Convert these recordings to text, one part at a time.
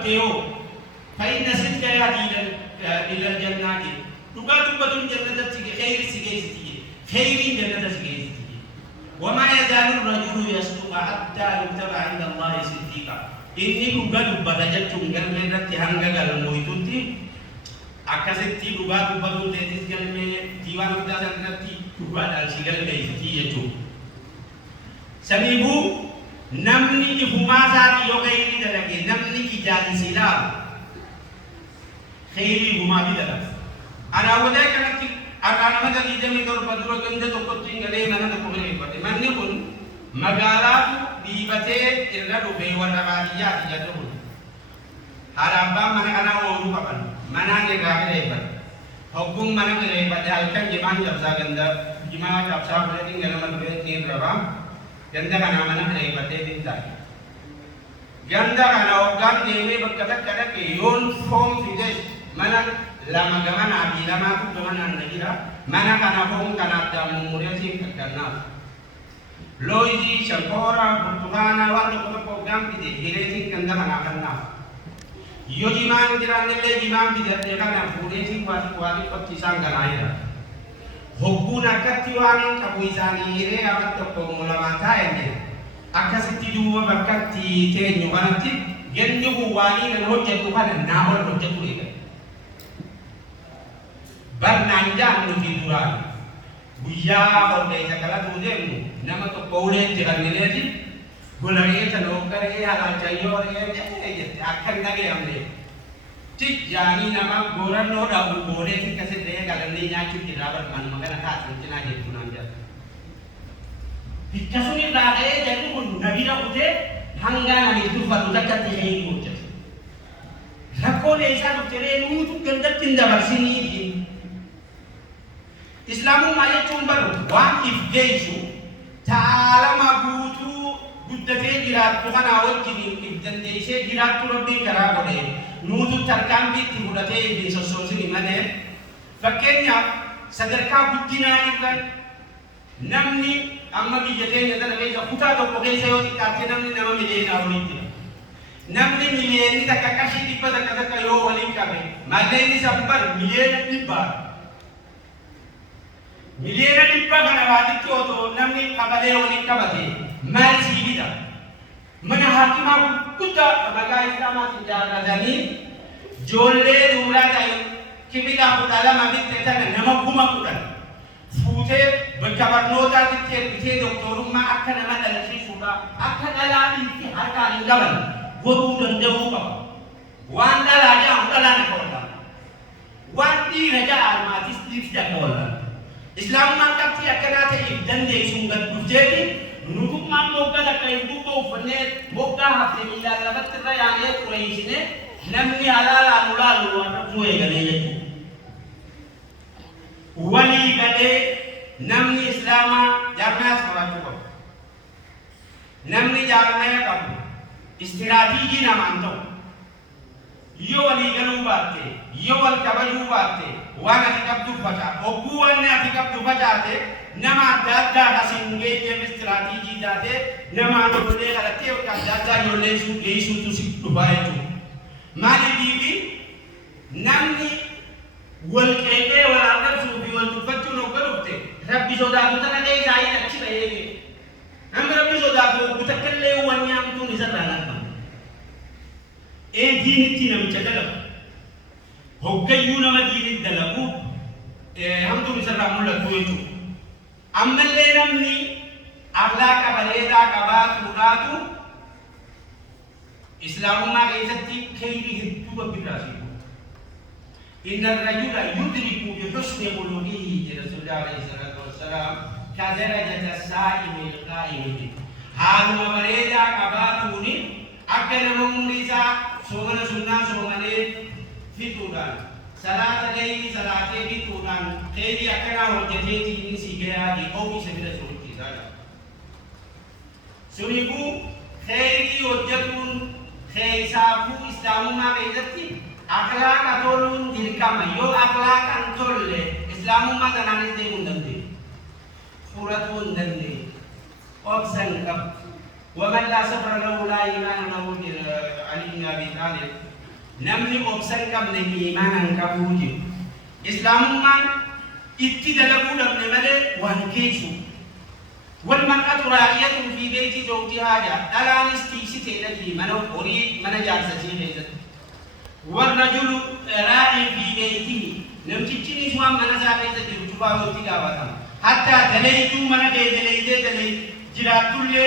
دبتيو فإن صدق يهدي إلى الجنة تقا دبتون جنة تيجي خير سيجي تيجي خير جنة سيجي تيجي وما يزال الرجل يصدق حتى يكتب عند الله صديقا إني تقا دبتا جتون قلبي رتي هنگا قلمويتونتي أكاسيتي تقا دبتون تيتيس قلبي ديوان ودا سنتي تقا دالسي قلبي تيجي يجو سميبو namni ifumaa isaati yoo khayrii dalage namni ijaarsi ilaalu khayrii ifumaa fi dalaga anaawwalee kanatti akka nama galiidamii torba dura ganda tokkotti hin galee mana tokko bineeffate manni kun magaalaatu dhiibatee irra dhufee warra baadiyyaati jedhu kun haadha abbaan mana kanaa ooluu qaban manaan irraa bineeffate hogguun mana bineeffate halkan jimaan cabsaa ganda jimaa cabsaa fudhatiin ganama dhufee irra baam ganda kana mana bineeffatee dintaay ganda kana hoggaan deemee bakka takka dhaqe yoon foon fides mana lama gamanaa fi lamaatu gamanaan na jira mana kana foon kana addaan mummuree siin kakkannaaf looyisii shankoora burtukaana waan tokko tokko hoggaan fide hiree siin ganda kanaa kannaaf yoo jimaan jiraannillee jimaan fidadhee kana fuudhee siin waatii qottiisaan ganaa jira hogguun akkatti waan qabu isaanii hiree amat tokko mulamaa taa'enne akkasitti duuba bakkatti teenyu kanatti genni kun waanii nan hojjetu kana naa ol hojjetu eega barnaan jaan nuti duraan guyyaa hordeessa kalatuu deemnu nama tokko uleetti kannileeti golagee sana hoggaree halaalchayyoo jette akka hin dhagayamne jaanii nama gorannoo dhabu booleetti kasidhee galannee nyaachuun irraa barbaanuma kana taasisu cinaa jechuun aan jedha. Bikkasuun irraa ka'ee jedhu kun nabira kutee hangaa namiif dubbatu takkatti ka'ee hojjetu. Rakkoolee isaa dhufteree nuutu gandatti hin dabarsinii Islaamummaa jechuun baru waan if geessu taalama guutuu guddatee jiraattu kanaa wajjin if dandeessee jiraattu rabbiin karaa godhee nuutu tarkaanfiitti fudhatee ittiin sossoosini malee fakkeenyaaf sadarkaa guddinaa irra namni amma biyya keenya tana keessa kutaa tokko keessa yoo xiqqaatte namni nama miliyoonaa olii jira namni miliyoonni takka qarshii dhibba takka yoo waliin qabe malleen isa bar miliyoona dhibbaa miliyoona dhibba kana baatitti otoo namni qabatee waliin qabate maal sii bita mana hakimaa guddaa maqaa islaamaatiin jaallatanii ijoollee duuraa ta'e kibila kudha lama bitte tana nama 10,000 fuutee bakka barnootaatti eebbisee doktorummaa akka nama dhalasiisuudha akka dhalaaniitti harkaan hin qaban godhuu danda'uu qaba waan dhalaa jedhamu dhalaan akka wallaan waan dhiira jedhamu maatis dhiirti akka wallaan islaamummaan qabxii akkanaa ta'eef dandeessuun gad dhufteeti nutummaan moggaa takka hin dubboo uffannee moggaa haftee miilaan lafatti irra yaanee qureessine namni halaalaan ulaalu waan qabsuu eegalee jechuudha. Walii galee namni islaamaa jaarmayaas qabaachuu qabu. Namni jaarmaya qabu istiraatiijii namaan ta'u yoo walii galuu baatte yoo wal kabajuu baatte waan ati qabdu facaate hogguu wanni ati qabdu facaate nama adda addaa kasiin geenyeef istiraatiijii taate nama ijoollee kadhattee bakka adda addaa ijoollee geessuutu si dhufaa jechuudha. Maaliif namni wal qeeqee wal arrabsuu fi wal dubbachuun hogga dhufte rabbi sodaatu tana keessaa hin achi bahee namni rabbi sodaatu hoggu takkallee waan nyaamtuun isarraa laafama. Diinitti namicha dalagu hoggayyuu nama diinitti dalagu hamtuun isarraa mul'atu jechuudha. Ammallee namni akhlaaqa bareedaa qabaatuudhaatu islaamummaa keessatti khayrii hedduu babbirraasiiru. إن الرجل يدرك بحسن خلقه رسول الله عليه الصلاة والسلام كدرجة الصائم القائم به. هذا مريضا كباتوني أكل ممرسا سومنا سنة سومنا في تودان صلاة ليل صلاة في تودان خير أكنا وجهتي إن سيجرا دي أو بسبب سورة كذا. سوريكو خير وجهتون خير سافو إسلام ما بيجتي. Akhlak atolun dirkama yo akhlak antolle Islamumma tananis de mundande Furatun dande Obsan kab ومن لا صبر له لا إيمان له علي بن أبي طالب نمني أبسن قبل إيمانا كبوجي إسلام من اتدلقوا لابن ملك وانكيسوا والمرأة راعية في بيت زوجها جاء ألا نستيسي لجي من أريد من جالسة بيت والرجل راع في بيته لم تجني سوى من سابيت جرجبا وتقاوة حتى دليتوا من دليت جرات اللي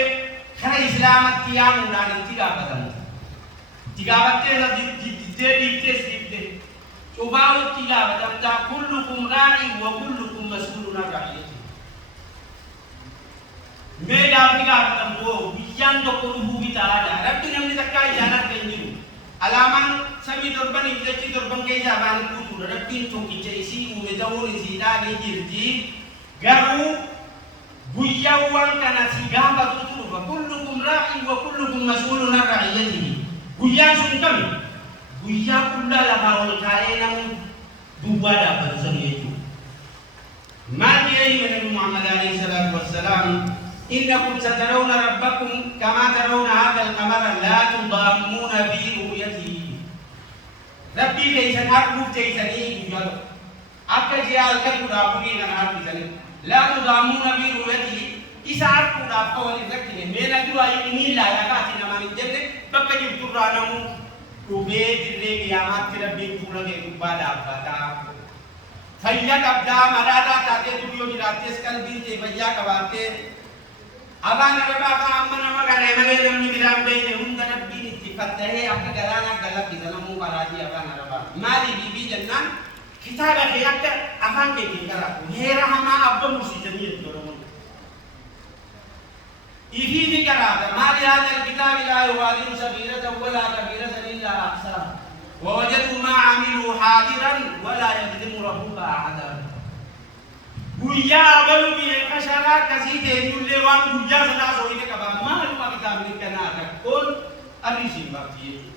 خلا إسلام التيام ونان تقاوة تقاوة تسيبت شباب تقاوة كلكم راع وكلكم مسؤول عن رعيته Meda tiga bertemu, bijan dokumen bukti ada. Tapi namanya sekai jalan kenyu. Alaman sami dorban ini jadi dorban kaya jalan kutu. Tapi untuk isi umedawun isi dah dijirti. Garu buyawang karena si gamba tutu. Kullukum ra'i wa kullukum mas'ulun an ra'iyatihi. Buyan sungkem. Buya kulla la haul kainang dua dah bersama itu. Mati Nabi Muhammad alaihi salatu wassalam. إنكم سترون ربكم كما ترون هذا القمر لا تضامون في رؤيته ربي جيسن أرجو جيسني يجلو أكجي ألكن كرابوني نهار بيسني لا تضامون في رؤيته إذا أرجو رابطه ولذكره من أجل أيني لا يكاتي نمان الجنة بكجي بترانمو ربي تري قيامات ربي تقول كيكوبا دابتا فيا كبدا مرادا تاتي تبيو جراتيس كان بيجي فيا كبارتي Abang ada bapa amma nama kare male namni bilang deh hunda nabi tifatahe apa galana galak di dalam mukaradi abang ada bapa mali bibi jangan kita ada khiyak abang ke kita hera hama abang musi jadi dorong ini dikara mali ada kita bila wadiru sabira wala kabira illa aksa wa wajadu ma amilu hadiran wala yaqdimu rabbuka ahada Buya balu biye kasara kasi te nulle wan buya sana so ite kaba malu ma kita min kana ada kon arisin bakti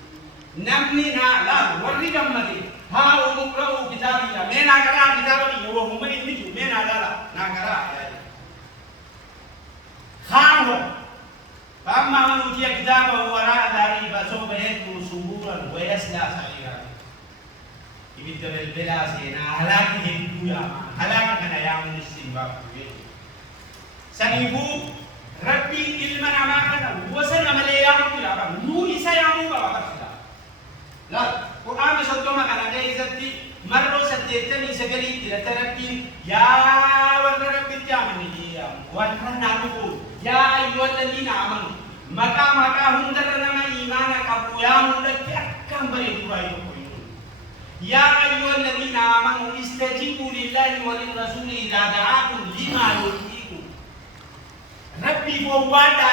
namni na la warri gammati ha o mukrau kitabiya mena kara kitabi wo humani miju mena la na kara ya khano amma man utiya kitaba wara dari baso behet suburan wa yasla sa'ira ibidda bel belasena halaki hindu ya halaka kana ya muslim ba sanibu rabbi ilman amakana wasana malayamu ila ba nu isa ya mu ba ba la qur'an sotto ma kana dai zatti marro satteni sagali tira tarabbi ya wa rabbi tamani ya wa nabu ya ayyuhalladhina amanu maka hundar nama imana kabu ya mudakki akam bare durai يا أيها الذين آمنوا استجيبوا لله وللرسول إذا دعاكم لما يحييكم ربي فوادا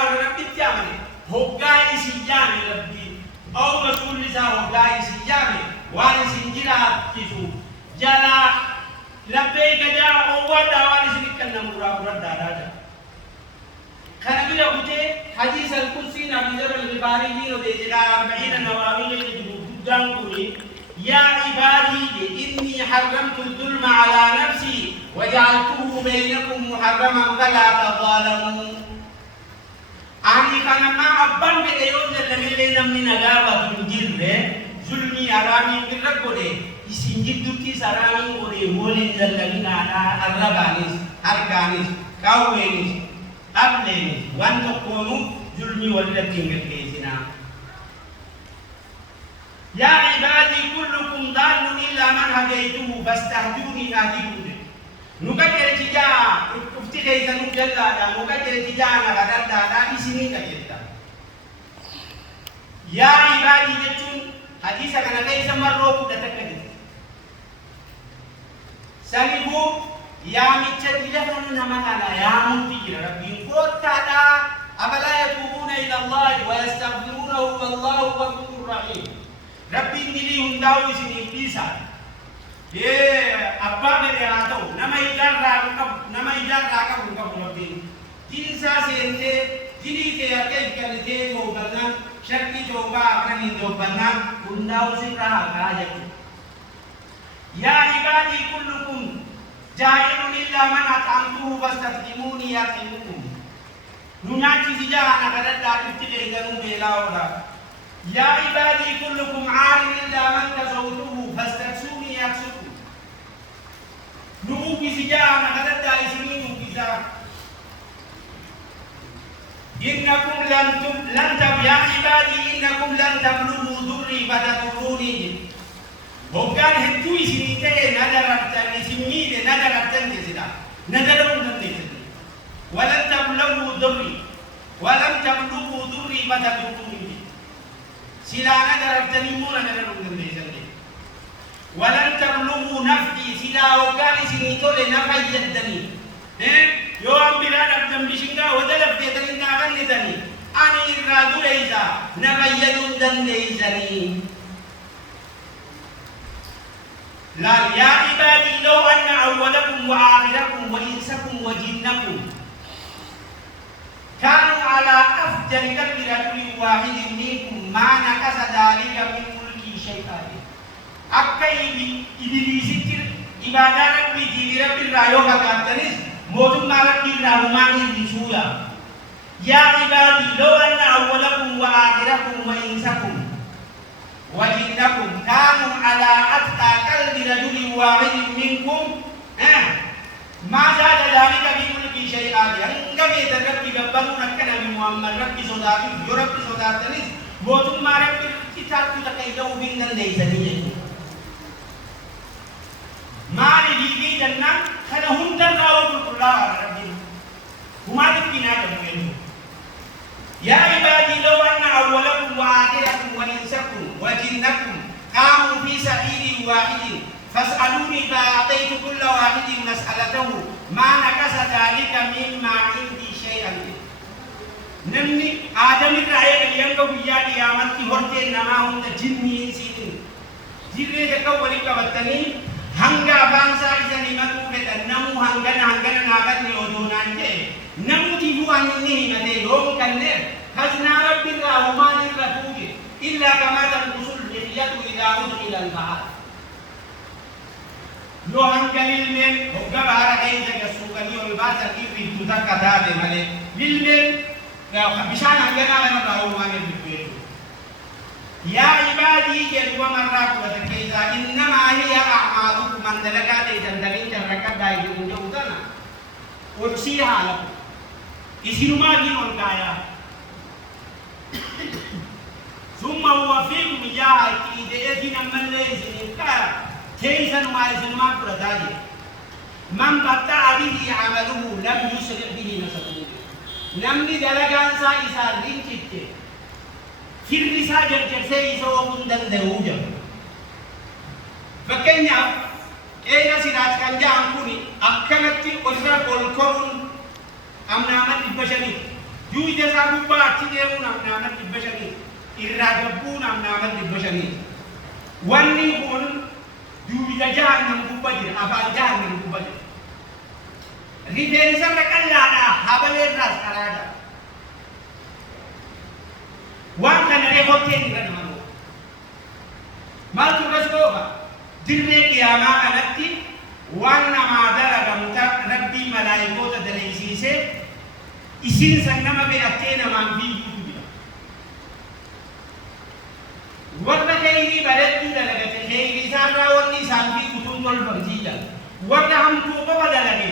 وربي تيامني هوغاي سيجامي ربي أو رسول لسا هوغاي سيجامي واني سنجرا كيسو جالا لبيك جا أوادا واني سنكنا نمورا برد دادا كان بلا بوتي حديث القدسي نبي ذر الغفاري جيرو دي جلا 40 نوابي جيرو جدان كوري يا عبادي إني حرمت الظلم على نفسي وجعلته بينكم محرما فلا تظالموا أني كان ما أبان بيوم لنا من نجابة الجيل ظلمي أرامي بالرقودة يسنجد دوتي سرامي ولي مولين لنا على الربانيس أركانيس كاوينيس أبلينيس وان تكونوا ظلمي ولدتين بالكيسنا يا عبادي كلكم ضال إلا من هديته فاستهدوني أهدكم نكتر تجا افتخي سنو جلا نكتر تجا نغدر دادا إسمي كجتا يا عبادي جتون حديثة كان ليس مرة تتكلم سنبو يا متشد لهم نمانا يا منتجر ربي فوتادا أفلا يتوبون إلى الله ويستغفرونه والله غفور رحيم Rabbi ini undau sini bisa. Apa beda atau nama ikan raka bukan Rabbi. Jinsa sente, jini te akan te mau berenang, syakti coba akan hidup berenang, undau sini raka aja. Ya ibadi kullukum jahilun illa man atamtuhu fastaqimuni yatimukum. نناتي سجانا كذا تفتي إذا بلا ولا يا عبادي كلكم عار إلا من كسوته فاستكسوني يكسوكم نوكي سجانا كذا اسمي نوكي إنكم يا عبادي إنكم لن تبلغوا ضري فتضروني وكان هتوي سنتين نذرتن سمين نذرتن كذا نذرون نذرتن ولن تبلغوا ضري فتضروني سلا نذرتن مون نذرون نذرتن ولن تبلغوا نفعي سلا وكان سنتين نفيدني يوم بلاد أبدم بشنجا ودلف تدرين ناقل لذني أني الرادو ليزا نبيدون دن ليزني لا يا عبادي لو أن أولكم وآخركم وإنسكم وجنكم كانوا على أفجر قلب رجل واحد منكم ما نقص ذلك من ملكي شيئا أكاي إبليس إبادة ربي جيري ربي الرايو كاتنس موتم ربي الرحمن الرسول يا عبادي لو أن أولكم وآخركم وإنسكم وجنكم كانوا على أتقى قلب رجل واحد منكم ما زاد ذلك بملك شيئا هنگا بيت ربي قبلوا نكنا بمحمد ربي صداتي ربي صداتني موتم ربي كتاب تكيدو بينن ليسني ما لديكي جنة كان هندر راو بالله على ربي وما تبكينا كمين يا عبادي لو أن أولكم وآخركم وإنسكم وجنكم قاموا في سعيد واحد فاسألوني فأعطيت كل واحد مسألته ما نقص ذلك مما عندي شيئا نمني آدم الرأي اليوم بيا قيامتي هرتين نما هم جني سين جري تكولي كبتني hangga bangsa isa ni matubet namu hangga nagat ni odonan je namu tibuan ini ngate long kanne hasna rabbil rahman irratuge illa kama tanqusul liyatu ila udkhila al-bahr lo hangalil men hogga bahara kay jaga sukani ol basa ki tutak kada de male lil men ga bisan hangga na rahman irratuge يا عبادي جدوا مرات وتكيزا إنما هي أعمالكم من دلقات تندلين تركت دايجون جودنا ورسيها لكم إسنو ما دين والقايا ثم وفيكم جاء إيدينا من ليزن إنكار كيسا ما يزن ما كرداجي من بطع به عمله لم يسرع به نسبه نمني دلقان سائسا رنكت firri sa jarjarsee isa waamuu danda'uu jira. Fakkeenyaaf eega siraach kan jedhan kun akkanatti ofirra ol koruun amnaaman 500 juuja isaa gubbaa achi deemuun amnaaman 500 irraa gabbuun amnaaman 500 wanni kun juuja jahannam gubba jira afaan jahannam gubba jira rifeensarra qallaadhaa habaleerraas qaraadha. Wan kana rekote ni kana mano maltu raskoba dirne kiyama kanatti wan nama dalaga muta rabbi malaikota dalaysise isin sannama be attena man bi yutuba warna kayni baladdu dalaga te kayni sarra wonni sambi kutun tol barjida warna hamtu baba dalage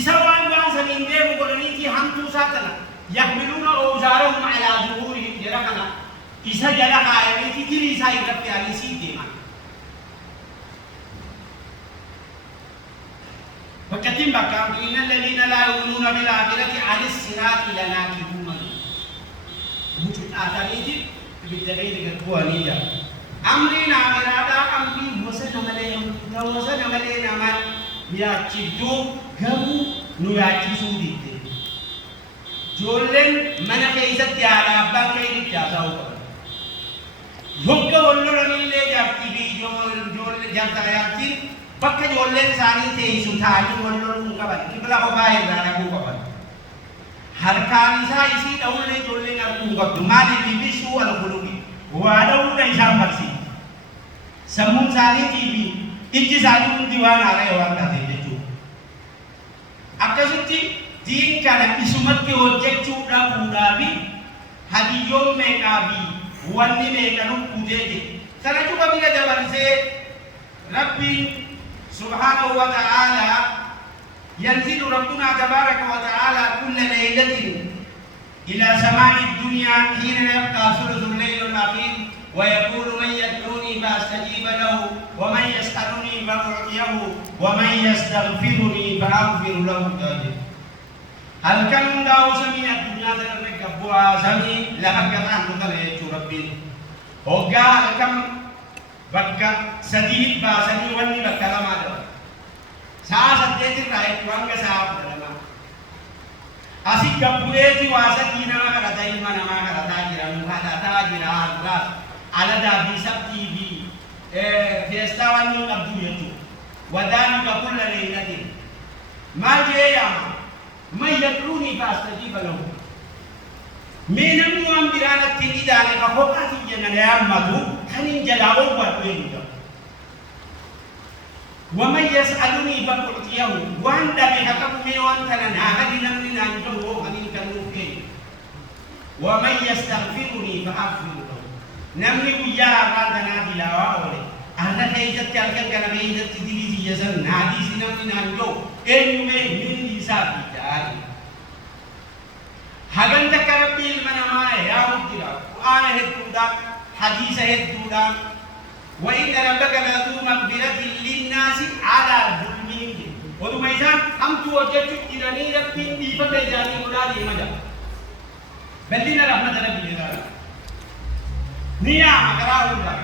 isa wan sanin demu golani ti hamtu satana يحملون أوزارهم على ظهورهم جلقنا إذا جلق آية تجري ساي ربي على سيدنا فكتم بكام إن الذين لا يؤمنون بالآخرة عن الصراط لناكبون وجود آخرين بالدليل كقوانية أمرنا إرادة أمري وسنا ملينا ما يأتيدو غمو نيأتيسودي جولن mana keessatti haala abbaan keeyitti haasa'uu qaban. Yogga wallolonillee jaartii ijoollee jaartaayaatiin bakka ijoolleen isaanii teessu taa'anii walloluu qaban kibla kophaa irraa dhaquu qaban. Harkaan isaa isii dha'ullee ijoolleen arguu qabdu maaliif bibisuu alqulubi waa dha'uudha isaan barsiisa. Sammuun isaaniitii fi ijji isaanii hundi waan haara'e waan taatee jechuudha. Akkasitti دين كان اسمك وجهك دابي هذه يوم مكابي واني مكانو كودي سنجوب بيلا جبل سي ربي سبحانه وتعالى ينزل ربنا تبارك وتعالى كل ليلة إلى سماء الدنيا حين يبقى ثلث الليل الأخير ويقول من يدعوني فأستجيب له ومن يسألني فأعطيه ومن يستغفرني فأغفر له. هل كان داو سمي الدنيا ذلك أبوها سمي لحق أن نتلعي ربي هوغا لكم بكا سديد باسني وني بكلا ماذا ساعة سديت الرأي وانك ساعة بدلما أسي كبوليتي واسدينا ما كرتا إلما نما كرتا جرا مخاتا تاجرا أدراس على دابي سبتي بي فيستا واني أبدو يتو وذلك كل ليلة ما جاء من يدعوني فأستجيب له من المؤمن برانا تنيداني كفوقاتي جنان يامدو كنين جلاو واتوينيك ومن يسألني فأعطيه وأنت بحكم من وانتنا هذه نمنا نجوه هذه كنوكي ومن يستغفرني فأغفر له نمني ويا رانتنا بلاوه أنا كيست تلقى كنا كيست تدريسي يسن هذه سنمنا نجوه إنه من لسابي جاري هذا تكربي المنامة يا مدير قرآن هدودا حديث هدودا وإن ربك لذو مغفرة للناس على ظلمهم ودو ميزان هم توجد إيراني ربي ديفا بيجاني مداري مجا بلنا رحمة ربي لذلك نيام أقرأه الله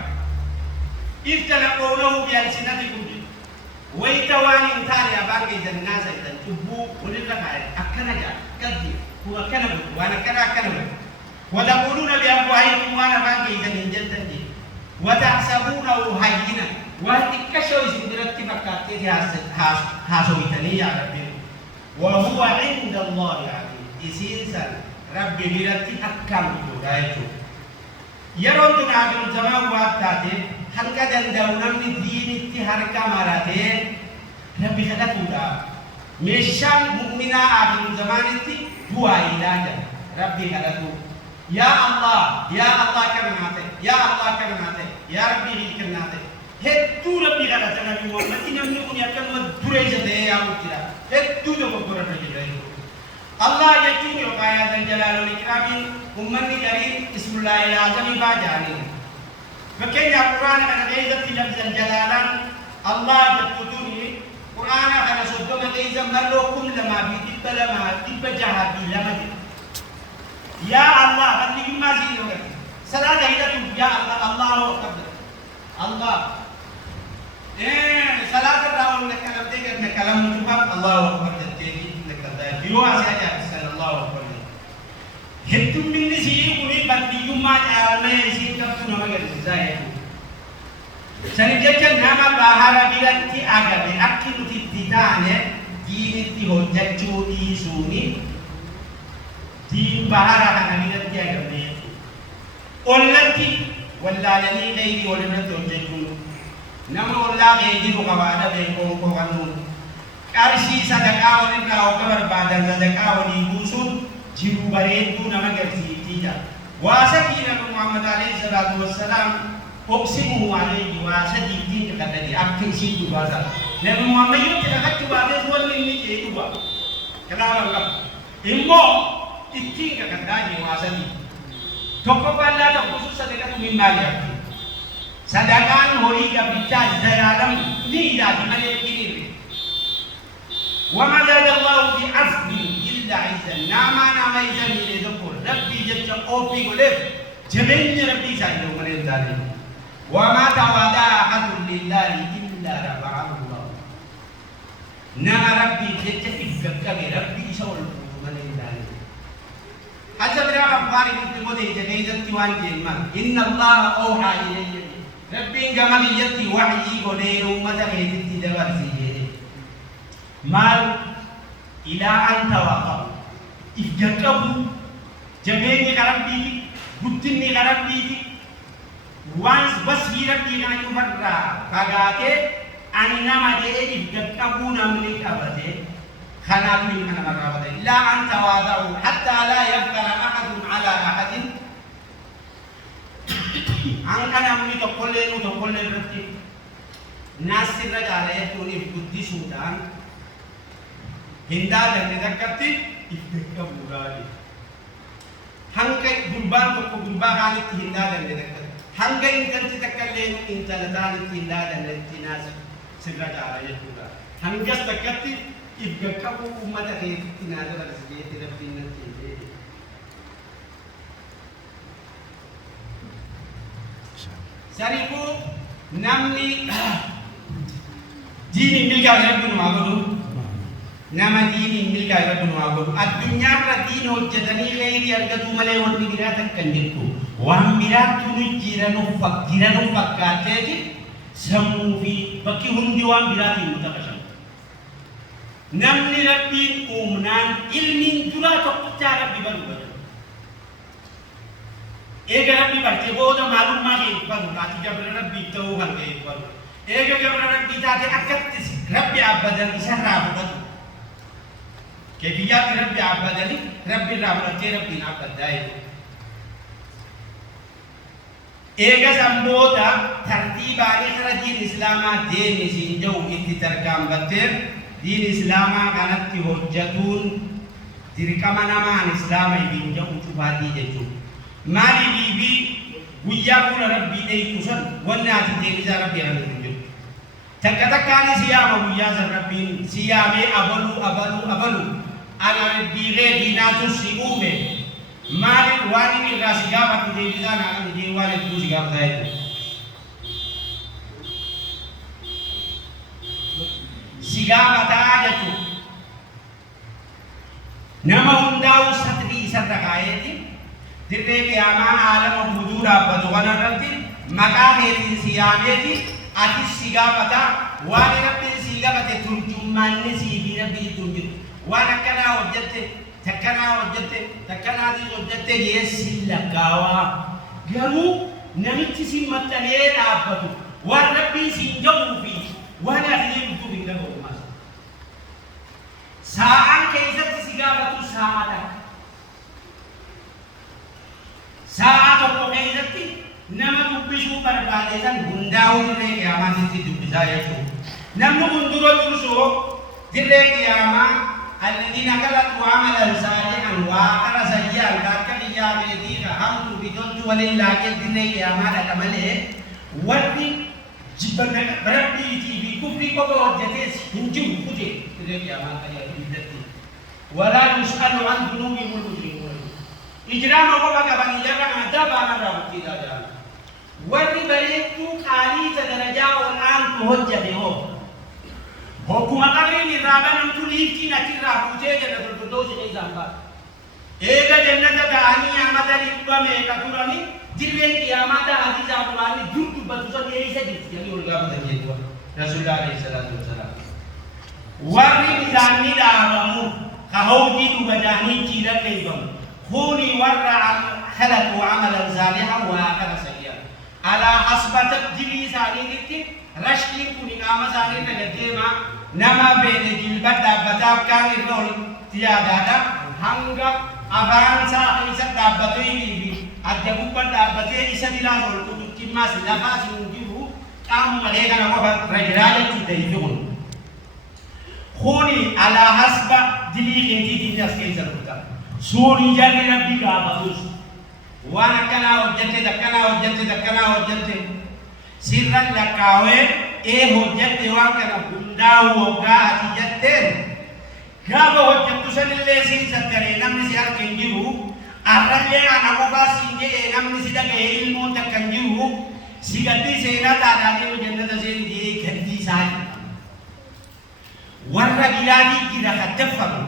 إذ تلقونه بألسنتكم ويتواني انتاري أبانك إذا الناس إذا تبو وللك أكنا جا كذي هو كنب وانا كنب وتقولون بأفواهكم وانا بانك إذا ننجلتن دي وتحسبونه هينا وتكشوا سندرت فكاتي هاسويتني يا ربي وهو عند الله عظيم إسينسا ربي برتي أكام جورايتو يرون تناغر الزمان وابتاتي هلقا دندونا من دين اتحركا مراتي ربي خلقودا مشان مؤمنا آخر الزمان اتي هو علاجا ربي خلقو يا الله كرناتي يا الله كرناتي يا ربي كرناتي هدو ربي خلقنا نبي محمد إنه يكون يكون مدرجة يا مدرجة هدو جبكرة رجل الله يجون يقايا ذا الجلال والإكرام أمني كريم اسم الله العظيم باجاني فكين القرآن أنا جيزة لفظ الجلالان الله يقولني قرآن أنا صدق جيزة ملوكم لما بيتب لما تب جهادي لما يا الله بلغ ما زينه صلاة هيدا يا الله الله أكبر الله صلاة الراون نكلم تيجي نكلم نجوم الله أكبر تيجي نكلم بيوها سياجا صلى الله أكبر هتم من نسيه كوني بلغ ما جعلنا يسير كفتنا مغير زايد سنجد نما بحارة بلانتي أغابي أكيد تدتانه دينتي هجتشو إيسوني دين بحارة بلانتي أغابي أولتي ولا لني غيري ولنتي هجتشو نما ولا غيري وقوانا بيكون قوانون كارشي صدقاء ولنكا وكبر بعد صدقاء وليبوسون جيبو بريدو نما قرسيتيجا واسكينا محمد عليه الصلاة والسلام أقسمه عليه واسديتين كذلك أكتسي دوبازا نبي محمد يتكلم دوبازا سوال مني كيدوبا كلام الله إمو إتين كذلك واسدي تقبل الله تقصد صدقة من مالك صدقان هوري كبيتة زرارم نيجا من يكير وما زاد الله في عفو إلا عزا نعما عزا من يذكر ربي جل أوفي قلب جميل ربي سعيد ومن الظالم وما تواضع أحد لله إلا رفعه الله نما ربي جل إفكك ربي سول من الظالم حسب رأى أخباري مثل مدى جديدة تيوان جيما إن الله أوحى إلي ربي جمال يتي وحي قدير أمتا كيفتي دبر سيجي مال إلى أن توقف إفككه جميل ربي قدني ربي وانس بس هي ربي كان يفرع فقاته أن نما ديه إفككه نملك أبده خنات من مرابط إلا أن تواضعوا حتى لا يبخل أحد على أحد أن أنا أمي تقول ربي ناس الرجال يكون يفقد سودان هندا جنة ذكرتي يفقد بورالي هنك غربان تكو غربان كانت هندا جنة ذكرتي هنك إنتر تتكلم إنتر لدان هندا جنة ناس الرجال يكون هنك ذكرتي يفقد أمة غير تنادى رزقية ربي نتيجة سريكو نمني ديني ملكا ربنا معبدو نما ديني ملكا ربنا معبدو الدنيا ردين وجدني غير يرجدو ملي ونبيرات كنجتو وامبيرات نجيرانو فكاتي سمو في بكي هندي وامبيرات متقشم نمني ربين أمنان علمين درا تقطع ربي برو एक रब्बी बढ़ते वो तो मालूम मांगे पर काटी जब रब्बी तो वो करके पर एक जब रब्बी जाते अकत्तीस रब्बी आप बदल इसे राब बदल के बिया की रब्बी आप बदली रब्बी राब रचे रब्बी ना बदलाए एक संबोधा तरतीबानी खरा दीन इस्लामा दीन इसिंजो इत्ती तरकाम बत्ते दीन इस्लामा कानत्ती होज्जतून dirqama islaama ibin jahu cubati jechuun maali bibi guyyaa kuna rabbii dheeytusan wanni ati deebisaa rabbii irratti hin jiru takka takkaani siyaama guyyaa san rabbiin siyaamee abalu ana biiree diinaatu si uume maali waan inni irraa si gaafatu deebisaa naa kan jee waan hedduu si gaafataa jechuudha si gaafataa jechuudha nama hundaa'u satrii isarra kaa'eeti dirree qiyaamaa aalama huduu dhaabbatu kanarratti maqaa keetiin si yaameeti atis si gaafataa waan rabbiin si gaafate turjummaanni sii fi rabbii ittuun jiru waan akkanaa hojjette takkanaatis hojjette geessi lakkaawaa garuu namichi si maxxanee dhaabbatu waan rabbiin siin jedhuu fi waan ati deemtuuf hin dhaga'u sa'aan keessatti si gaafatu sa'a tokko keessatti nama dubbisuu barbaade san hundaa'uu dirree qiyaamaatti dubbisaa jechuudha. Namni kun dura dursoo dirree qiyaamaa alladhiina kalaqu amalan saalihan waa qara sayyaan akka biyyaa beetii hamtu bitontu waliin laaqee dirree qiyaamaa dhaqa malee warri jibbanna rabbiitii fi kufrii qofa hojjetees hin jiru kute dirree qiyaamaa kan ولا يسأل عن ذنوبهم المجرمون إجرام وقبك بني جرم دبا مرة بكذا جانا والربريت قاليت درجة والآن تهجة هو حكومة قبرين الرابع نمتليك كينا ترى بوجه جنة الفردوس غيزان بار إيجا جنة دعاني عمد الإبام إيجا تراني جلوين قيامات حديث عبراني جنت بطوسا ديسا جلس يعني والقابة جيدوا رسول الله عليه الصلاة والسلام والربزاني دعامو كهودي وبجاني كيدا كيدم خوني ورع خلقوا عملا صالحا وآخر سيئا على حسب تبديلي ساليتي رشلي كوني قام سالي نجديما نما بين جلبت دابتاب كان الرول تيادادا هنگا أبان ساقي ستدابتوي بيبي أدبوبا دابتوي إسا دلا رول كتب كما سلفا سنجيبو قام مليكا نوبا رجلالة تديفون خوني على حسب دلي كنتي دي ناس كيسا ربطا سوني جاني ربي قابطوس وانا كنا وجدت سرا لكاوه ايه وجدت وانا بنداو وقاعتي جدتين قابا وجدت سن اللي سيسا نمني سيار كنجيو أرلي أنا وقا سينجي نمني سيدا كهيلمون تكنجيو سيغتي سينا تاداني وجنة سين دي كنتي ساجي warra gilaadii jira katteffamu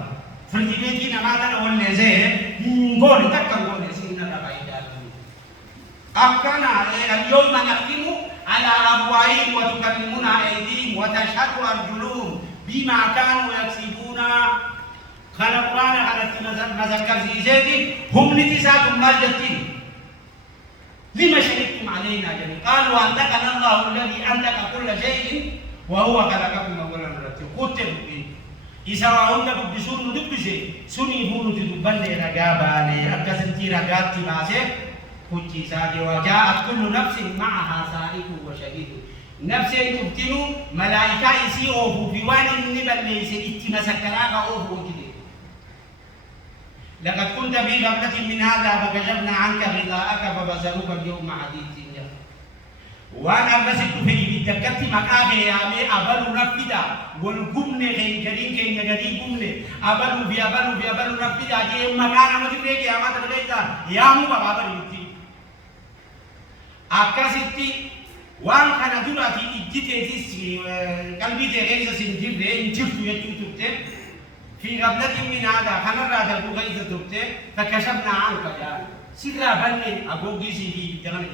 firdibeetii namaa kana olleesee ngoone takka ngoone sinna faayidaalu akkana al-yawma nakhtimu ala afwaahihim wa tukallimuna aydihim wa tashhadu arjuluhum bima kanu yaksibuna kana qur'aana kanatti mazakkarsiiseeti humni tisaatum maal jettiin lima shahidtum alayna jami qaalu antaqana allahu alladhi antaqa kulla shay'in وهو خلقكم أولا مرة كتب إسراهم دبسون ندبسه سني بونو تدبن رجاباني أكسنتي رجات تباسه كتشي سادي وجاءت كل نفس معها سائق وشهيد نفس تبتنو ملائكة يسيئوا في وان النبل ليس اتمسكراك أوفو كده لقد كنت في غفلة من هذا فكشفنا عنك غطاءك فبصرك اليوم حديد وانا مسكت في الدكت مكافي يا مي ابلو نفدا والقمن كين كرين كين يغدي قمن ابلو نفدا جي مكانا متريك يا ما تلقيتا يا مو بابا بريتي اكاسيتي وان كان دوراتي اجتيتي قلبي تغير سنجيب ده انجبت يتوتت في غفلة من هذا كان راجل بغيظ تبت فكشفنا عنك يا سيرا بني ابوغي سيدي جنان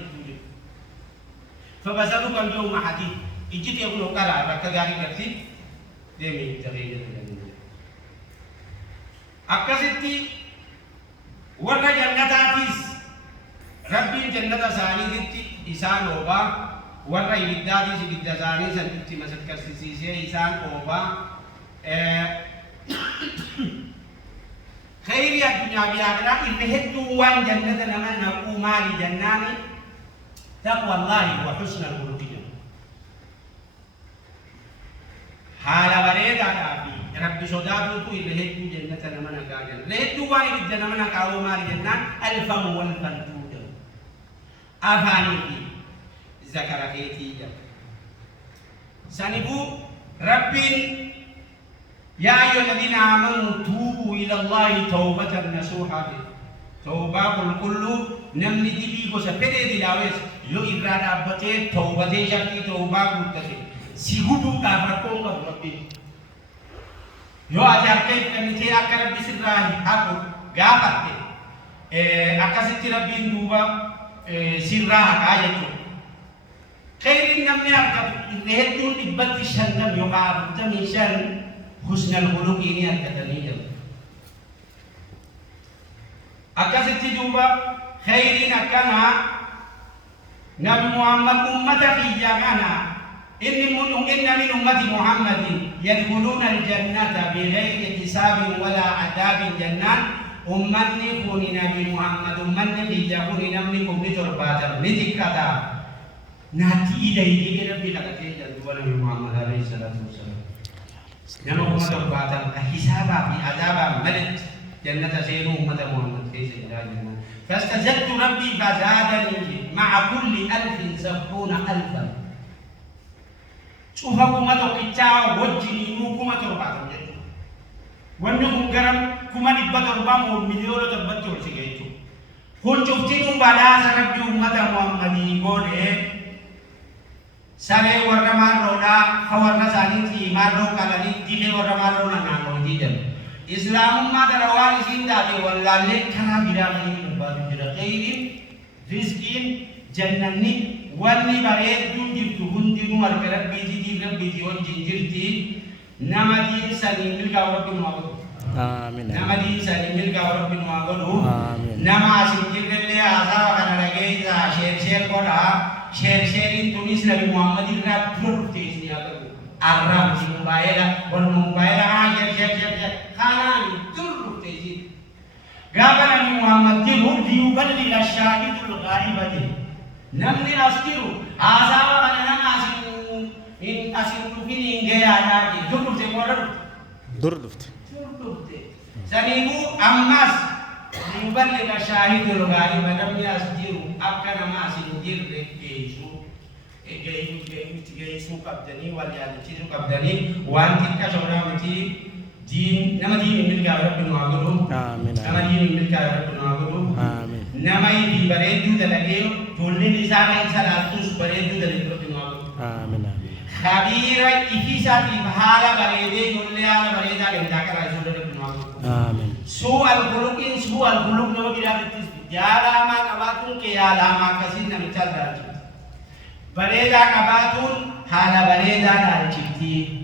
فبصرك اليوم حديد اجيت يقول قرا ركغاري كرتي ديمي تغيير اكستي ورا جنتاتيس ربي جنة ثاني دتي إسان أوبا ورا يبداتيس يبدا ثاني سنتي مسكر سيسي إسان أوبا خير يا الدنيا بالآخرة إن هدوا وان جنة لمن نقوم على جناني تقوى الله وحسن الخلق حال بريد على أبي رب صداقه إلى هدو جنة لمن قاجل لهدو وان جنة لمن قاوم على جنان الفم والفلتود أفاني ذكر كيتي سنبو رب يا أيها الذين آمنوا توبوا إلى الله توبة نصوحا توبة كل نمني دي بيكو سفيدي دلاويس يو إبراد أبتي توبة شكي توبة كنتسي سيهودو كافركم ربي يو أجار كيف كنتي أكرب بسراهي أكو غابتي أكاسيتي ربي ندوبا سراها كايتو خير نمني أركب نهدون إبتي شنم يو غابتا من شن حسن الخلق ini argataniya akasitti duba khairin akana nabi muhammad ummata khiyana inna min ummati muhammadin yadkhuluna aljannata bighairi hisabin wala adabin jannan ummanni kuni nabi muhammad ummanni khiyakuni namni kumni torbatan nitikata nati idai rabbi lakate jantuwa nabi muhammad alaihi salatu wasallam nama umat berbatan hisaba bi azaba malit jannata sayyidu umat Muhammad kaysa ilahina fastajadtu rabbi fazadani ma'a kulli alfin sab'una alfan cufa kuma tokkicha wajjini mu kuma torbatan jechu wanni kun garam kuma dibba torbamu miliyoona torbatti ol sige jechu kun cuftinu badasa rabbi umat Muhammadi gode Sare warna marroda, warna saniti marro kalani dile warna marro nangalo tidak. Islam madara wali sinda de wallahi kana bidani badu jira khairin rizqin jannani wali bare dundi tu hundi mu ar rabbi di on jinjirti namadi salimil ka rabbi muhammad amin namadi salimil ka rabbi muhammad amin nama sinjirle asa kana lage sa share koda share tulis Nabi Muhammad irra durte isni agar arab di mobile share kana durte isni gaba Nabi Muhammad di yuballi asyahidul ghaibati namni askiru asawa kana asin in asin tufini nge ada di durte modar durte sanibu ammas yuballi asyahidul ghaibati namni askiru akana masin dirre gaisu kabdani wal yalchi kabdani wan tikka shawra miti din nama din milka rabbi nuaguru amin nama din milka rabbi nuaguru amin nama ini baredu dalage tolni nisara insalatus baredu dalage rabbi nuaguru amin amin khabira ikisati bahala barede jolle ala bareda genda kara jolle rabbi nuaguru amin su al khuluq nama biratis jala ma kabatun ke ala ma kasin nam chal Bareda kabatun hala bareda dal cipti.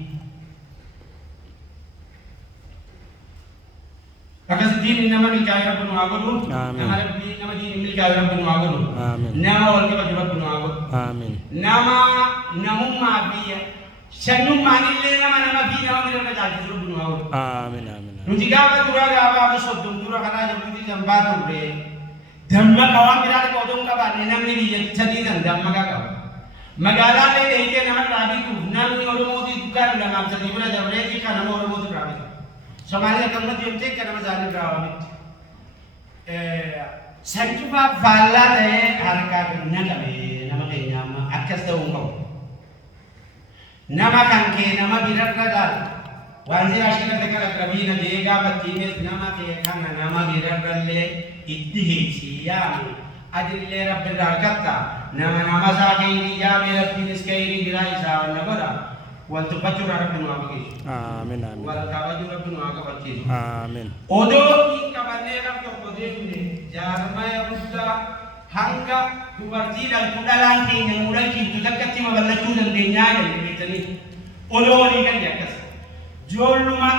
Kakas din nama ni kaya pun wagudu. Nama din ni kaya pun wagudu. Nama wal kaya pun wagudu. Nama namumma biya Shanum manille nama fi nama bira tajaajil jiru bunu hawa. Amin amin. Nuti gaafa dura gaafa abu soddom dura kana jabuti jambaa turre. Damma kawan bira ko dong kabanne namni biyya sadii san damma qaba. Magaalaa deeytee nama dhaabitu namni Oromooti dukkaan lamaaf sadii bira dabreeti kan nama Oromooti dhaabitu. Somaaliyaa kan deemtee kan nama zaanii dhaabitu. Santufa faallaa ta'ee harkaa kenna qabe nama keenyaa akkas ta'uu qabu. Nama kan kee nama birarra galu waan si ashirratti kana qabiina deegaa battiinis nama kee kana nama birarrallee itti hiisi yaami adillee rabbirraa argatta nama isaa kayrii yaami rabbiinis kayrii biraa isaa namadha wal tubbachuudha rabbi nu haa bageessu amiin amiin wal kabajuu rabbi nu haa kabachiisu amiin odoo hin qabannee rabbi tokko deemne jaarmaya guddaa hanga dubartii dhaltuu dhalaan keenya muudhachiiftu takkatti maballachuu dandeenyaa jedhe beektanii odoo walii galle akkas joolluma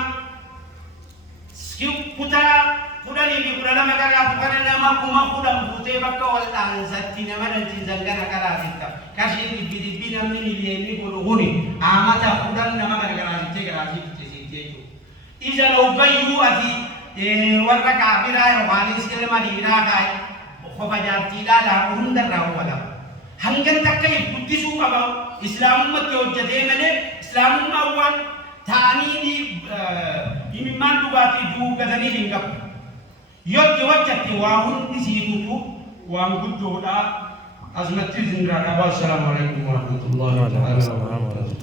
kutaa kudhanii fi kudha lama karaatu kana nama kuma kudhan fuutee bakka wal dhaansatti nama dhalchiisan gara karaasitta kashii dibbi namni miliyeenni godhu kuni amata kudhan nama kana karaasittee karaasitti jechuudha ija lobbayyuu ati warra kaafiraa yookaanis ilma dhiiraa kaa'e kofa jaartiidhaa hundarraa wala hangan takka guddisuu qaba islaamummaatti hojjetee malee islaamummaa waan ta'anii imimmaan dhugaatii duugatanii hin qabu yotti hojjette waa hundi siitutu waan guddoodhaa asumatti isin biraa qaba. Assalaamu alaikum warahmatullahi wabarakatuh.